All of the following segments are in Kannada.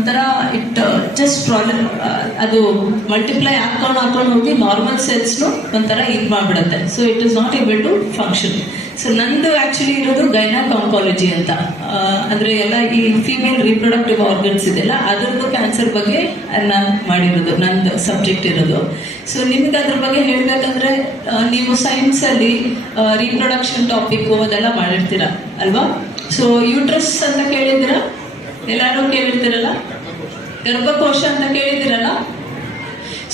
ಒಂಥರ ಇಟ್ ಜಸ್ಟ್ ಅದು ಮಲ್ಟಿಪ್ಲೈ ಹಾಕೊಂಡು ಹೋಗಿ ನಾರ್ಮಲ್ ಸೆಲ್ಸ್ನು ಒಂಥರ ಇದು ಮಾಡಿಬಿಡುತ್ತೆ. So it is not able to function. So ನಂದು ಆ್ಯಕ್ಚುಲಿ ಇರೋದು ಗೈನಾಕ್ ಆಂಕಾಲಜಿ ಅಂತ, ಅಂದರೆ ಎಲ್ಲ ಈ ಫೀಮೇಲ್ ರೀಪ್ರೊಡಕ್ಟಿವ್ ಆರ್ಗನ್ಸ್ ಇದೆಲ್ಲ ಅದರದ್ದು ಕ್ಯಾನ್ಸರ್ ಬಗ್ಗೆ ನಾನು ಮಾಡಿರೋದು, ನಂದು ಸಬ್ಜೆಕ್ಟ್ ಇರೋದು. ಸೊ ನಿಮ್ಗೆ ಅದ್ರ ಬಗ್ಗೆ ಹೇಳಬೇಕಂದ್ರೆ ನೀವು ಸೈನ್ಸಲ್ಲಿ ರೀಪ್ರೊಡಕ್ಷನ್ ಟಾಪಿಕ್ಕು ಅದೆಲ್ಲ ಮಾಡಿರ್ತೀರ ಅಲ್ವಾ? ಸೊ ಯೂಟ್ರಸ್ ಅಂತ ಕೇಳಿದ್ದೀರಾ? ಎಲ್ಲರೂ ಕೇಳಿರ್ತೀರಲ್ಲ. ಗರ್ಭಕೋಶ ಅಂತ ಕೇಳಿದ್ದೀರಲ್ಲ.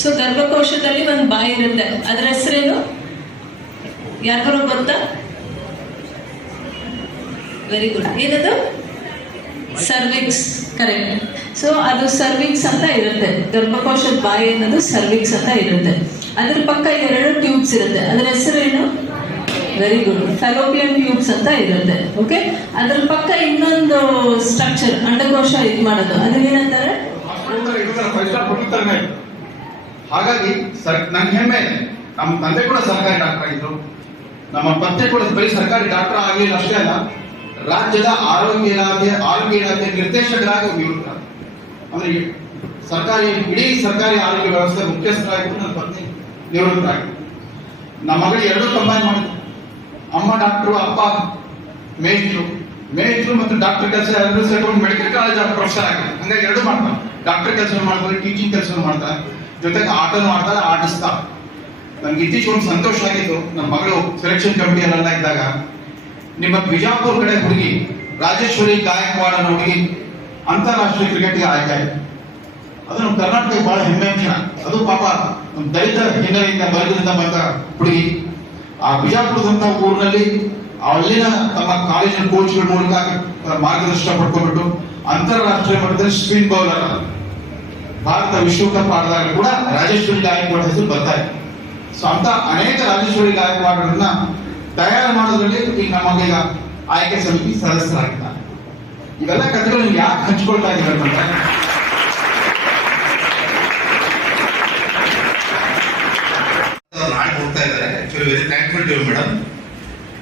ಸೊ ಗರ್ಭಕೋಶದಲ್ಲಿ ಒಂದು ಬಾಯಿ ಇರುತ್ತೆ, ಅದರ ಹೆಸರೇನು ಯಾರಿಗಾರು ಗೊತ್ತಾ? Very good. ಏನದು? ಸರ್ವಿಕ್ಸ್. ಕರೆಕ್ಟ್. ಸೊ ಅದು ಸರ್ವಿಕ್ಸ್ ಅಂತ ಇರುತ್ತೆ, ಗರ್ಭಕೋಶದ ಬಾಯಿ ಅನ್ನೋದು ಸರ್ವಿಕ್ಸ್ ಅಂತ ಇರುತ್ತೆ. ಅದ್ರ ಪಕ್ಕ 2 ಟ್ಯೂಬ್ಸ್ ಇರುತ್ತೆ, ಅದರ ಹೆಸರೇನು? Very good. ಫೆಲೋಪಿಯನ್ ಟ್ಯೂಬ್ಸ್ ಅಂತ ಇರುತ್ತೆ. ಓಕೆ. ಅದ್ರ ಪಕ್ಕ ಇನ್ನೊಂದು ಸ್ಟ್ರಕ್ಚರ್, ಅಂಡಕೋಶ ಇದು ಮಾಡೋದು, ಅದನ್ನೇನಂತಾರೆ? ಹಾಗಾಗಿ ನನ್ ಹೆಮ್ಮೆ, ನಮ್ಮ ತಂದೆ ಕೂಡ ಸರ್ಕಾರಿ ಡಾಕ್ಟರ್ ಆಗಿದ್ರು, ನಮ್ಮ ಪತ್ನಿ ಕೂಡ ಬರೀ ಸರ್ಕಾರಿ ಡಾಕ್ಟರ್ ಆಗಲಿಲ್ಲ ಅಷ್ಟೇ ಅಲ್ಲ, ರಾಜ್ಯದ ಆರೋಗ್ಯ ಇಲಾಖೆ ನಿರ್ದೇಶಕರಾಗಿ ನಿವೃತ್ತ. ಅಂದ್ರೆ ಇಡೀ ಸರ್ಕಾರಿ ಆರೋಗ್ಯ ವ್ಯವಸ್ಥೆ ಮುಖ್ಯಸ್ಥರಾಗಿದ್ದು ನನ್ನ ಪತ್ನಿ ನಿವೃತ್ತರಾಗಿತ್ತು. ನಮ್ಮ ಮಗಳು 2 ಕಂಬೈನ್ ಮಾಡಿದ್ರು. ಅಮ್ಮ ಡಾಕ್ಟ್ರು, ಅಪ್ಪ ಮೇಷ್ಟ್ರು ಮತ್ತು ಡಾಕ್ಟರ್ ಕೆಲಸ ಎಲ್ಲರೂ ಸೇರ್ಕೊಂಡು ಮೆಡಿಕಲ್ ಕಾಲೇಜ್ ಪ್ರೊಫೆಸರ್ ಆಗಿದೆ. ಹಂಗಾಗಿ 2 ಮಾಡ್ತಾರೆ, ಡಾಕ್ಟರ್ ಕೆಲಸ ಮಾಡ್ತಾರೆ, ಟೀಚಿಂಗ್ ಕೆಲಸ ಮಾಡ್ತಾರೆ, ಜೊತೆಗೆ ಆಟನೂ ಆಡ್ತಾರೆ, ಆಡಿಸ್ತಾರೆ. ನನ್ಗೆ ಇತ್ತೀಚೆಗೆ ಒಂದು ಸಂತೋಷ ಆಗಿತ್ತು, ನಮ್ಮ ಮಗಳು ಸೆಲೆಕ್ಷನ್ ಕಮಿಟಿಯಲ್ಲೆಲ್ಲ ಇದ್ದಾಗ ನಿಮ್ಮ ಬಿಜಾಪುರ ಕಡೆ ಹುಡುಗಿ ರಾಜೇಶ್ವರಿ ಗಾಯಕ್ವಾಡ್ ಅನ್ನೋ ಹುಡುಗಿ ಅಂತಾರಾಷ್ಟ್ರೀಯ ಕ್ರಿಕೆಟ್ಗೆ ಆಯ್ಕೆ ಆಯ್ತು. ಅದು ನಮ್ಮ ಕರ್ನಾಟಕಕ್ಕೆ ಬಹಳ ಹೆಮ್ಮೆ ಕ್ಷಣ. ಅದು ಪಾಪ ದಲಿತ ಹಿನ್ನೆಲೆಯಿಂದ ವರ್ಗದಿಂದ ಬಂದ ಹುಡುಗಿ. ಆ ಬಿಜಾಪುರದಂತ ಊರಿನಲ್ಲಿ ಅಲ್ಲಿನ ತಮ್ಮ ಕಾಲೇಜಿನ ಕೋಚ್ಗಳ ಮೂಲಕ ಮಾರ್ಗದರ್ಶನ ಪಡ್ಕೊಂಡ್ಬಿಟ್ಟು ಅಂತಾರಾಷ್ಟ್ರೀಯ ಮಟ್ಟದಲ್ಲಿ ಸ್ಪಿನ್ ಬೌಲರ್ ಭಾರತ ವಿಶ್ವಕಪ್ ಆಡಿದಾಗ ಕೂಡ ರಾಜೇಶ್ವರಿ ಗಾಯಕ್ವಾಡ್ ಹೆಸರು ಬರ್ತಾ ಇದೆ. ಸೊ ಅಂತ ಅನೇಕ ರಾಜೇಶ್ವರಿ ಗಾಯಕ್ವಾಡ್ಗಳನ್ನ ತಯಾರು ಮಾಡೋದ್ರಲ್ಲಿ ಈಗ ನಮಗೆ ಆಯ್ಕೆ ಸಮಿತಿ ಸದಸ್ಯರಾಗಿದ್ದಾರೆ. ಇವೆಲ್ಲ ಕಥೆಗಳು ಯಾಕೆ ಹಂಚ್ಕೊಳ್ತಾ ಇದ್ದೀವಿ ಅಂತಂದ್ರೆ, ನಾಳೆ ಹೋಗ್ತಾ ಇದ್ದಾರೆ. Actually very thankful to you madam.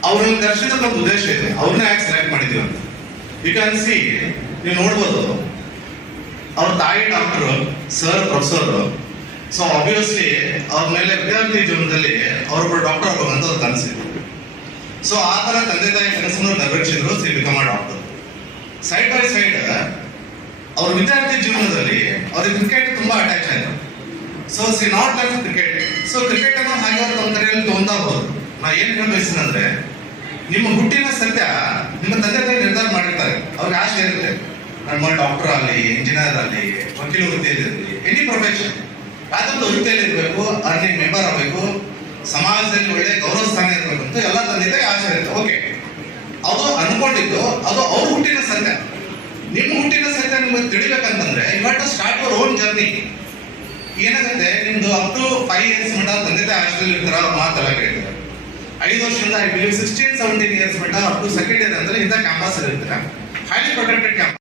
ಅವ್ರನ್ನ ಕರ್ಸಿದ ಒಂದು ಉದ್ದೇಶ ಇದೆ, ಅವ್ರನ್ನ ಯಾಕೆ ಸೆಲೆಕ್ಟ್ ಮಾಡಿದೀವಿ ಅಂತ. ಯು ಕ್ಯಾನ್ ಸಿ, ನೀವು ನೋಡ್ಬೋದು ಅವ್ರ ತಾಯಿ doctor, sir professor. So obviously ಅವ್ರ ಮೇಲೆ ವಿದ್ಯಾರ್ಥಿ ಜೀವನದಲ್ಲಿ ಅವ್ರೊಬ್ಬರು ಡಾಕ್ಟರ್ ಆಗೋದಂತ ಅವ್ರ ಕನಸಿದ್ರು. ಸೊ ಆ ತರ ತಂದೆ ತಾಯಿ ಕನಸನ್ನು ನೆರವೇರಿಸಿದ್ರು, she become a doctor. Side by side ಅವ್ರ ವಿದ್ಯಾರ್ಥಿ ಜೀವನದಲ್ಲಿ ಅವ್ರಿಗೆ ಕ್ರಿಕೆಟ್ ತುಂಬಾ ಅಟ್ಯಾಚ್ ಆಯ್ತು. So she not like cricket. So cricket ಅನ್ನು ಹಾಗೆ ಅವ್ರ ತಮ್ಮ ಕರೆಯಲ್ಲಿ ತೊಗೊಂಡಾಗ್ಬೋದು. ನಾ ಏನ್ ಹೇಳಬಯಸ್ತೀನಿ ಅಂದ್ರೆ, ನಿಮ್ಮ ಹುಟ್ಟಿನ ಸತ್ಯ ನಿಮ್ಮ ತಂದೆ ತಾಯಿ ನಿರ್ಧಾರ ಮಾಡಿರ್ತಾರೆ. ಅವ್ರಿಗೆ ಆಸೆ ಇರುತ್ತೆ, ನನ್ನ ಮಗ ಡಾಕ್ಟರ್ ಆಗಲಿ, ಇಂಜಿನಿಯರ್ ಆಗಲಿ, ವಕೀಲ ವೃತ್ತಿಯಲ್ಲಿ ಇರಲಿ, ಎನಿ ಪ್ರೊಫೆಷನ್ ಅದೊಂದು ವೃತ್ತಿಯಲ್ಲಿ ಇರಬೇಕು, ಅರ್ನಿಂಗ್ ಮೆಂಬರ್ ಆಗಬೇಕು, ಸಮಾಜದಲ್ಲಿ ಒಳ್ಳೆ ಗೌರವ ಸ್ಥಾನ ಇರಬೇಕು ಅಂತ ಎಲ್ಲ ತಂದೆ ತಾಯಿ ಆಸೆ ಇರುತ್ತೆ. ಓಕೆ, ಅದು ಅನ್ಕೊಂಡಿದ್ದು, ಅದು ಅವ್ರ ಹುಟ್ಟಿನ ಸತ್ಯ. ನಿಮ್ಮ ಹುಟ್ಟಿನ ಸತ್ಯ ನಿಮಗೆ ತಿಳಿಬೇಕಂತಂದ್ರೆ you have to start your own journey. ಏನಾಗುತ್ತೆ, ನಿಮ್ದು ಅಪ್ ಟು 5 years ಮಟ್ಟ ತಂದೆ ತಾಯಿ ಹಾಸ್ಟೆಲ್ ಇರ್ತಾರ, ಮಾತೆಲ್ಲ ಕೇಳ್ತಾರೆ. 5 ವರ್ಷದಿಂದ ಐ ಬಿಲೀವ್ 16-17 years ಮಟ್ಟ ಅಪ್ ಟು ಸೆಕೆಂಡ್ ಇಯರ್ ಅಂದ್ರೆ ಇಂಥ ಕ್ಯಾಂಪಸ್ ಇರ್ತೀರ, ಹೈಲಿ ಪ್ರೊಟೆಕ್ಟೆಡ್ ಕ್ಯಾಂಪಸ್.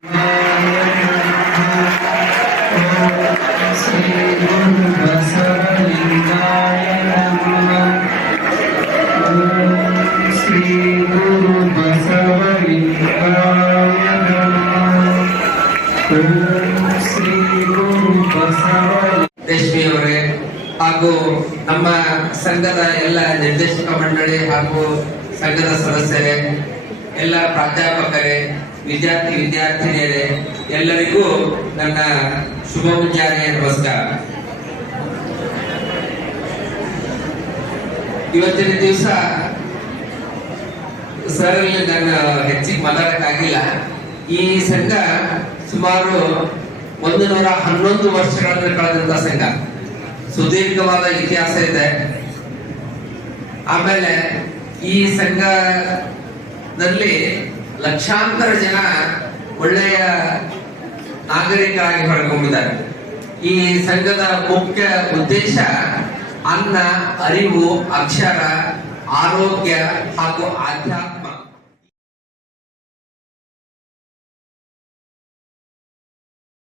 ರೇಷ್ಮಿ ಅವರೇ ಹಾಗೂ ನಮ್ಮ ಸಂಘದ ಎಲ್ಲ ನಿರ್ದೇಶಕ ಮಂಡಳಿ ಹಾಗೂ ಸಂಘದ ಸದಸ್ಯರೇ, ಎಲ್ಲ ಪ್ರಾಧ್ಯಾಪಕರೇ, ವಿದ್ಯಾರ್ಥಿನಿಯರೇ, ಎಲ್ಲರಿಗೂ ನನ್ನ ಶುಭ ಮುಂಜಾನೆಯ ನಮಸ್ಕಾರ. ಇವತ್ತಿನ ದಿವಸ ಸರ್ ನಾನು ಹೆಚ್ಚಿಗೆ ಮಾತಾಡಕ್ಕಾಗಿಲ್ಲ. ಈ ಸಂಘ ಸುಮಾರು 111 ವರ್ಷಗಳನ್ನು ಕಳೆದಂತ ಸಂಘ, ಸುದೀರ್ಘವಾದ ಇತಿಹಾಸ ಇದೆ. ಆಮೇಲೆ ಈ ಸಂಘದಲ್ಲಿ ಲಕ್ಷಾಂತರ ಜನ ಒಳ್ಳೆಯ ನಾಗರಿಕರಾಗಿ ಹೊರಗೊಂಡಿದ್ದಾರೆ. ಈ ಸಂಘದ ಮುಖ್ಯ ಉದ್ದೇಶ ಅನ್ನ, ಅರಿವು, ಅಕ್ಷರ, ಆರೋಗ್ಯ ಹಾಗೂ ಆಧ್ಯಾತ್ಮ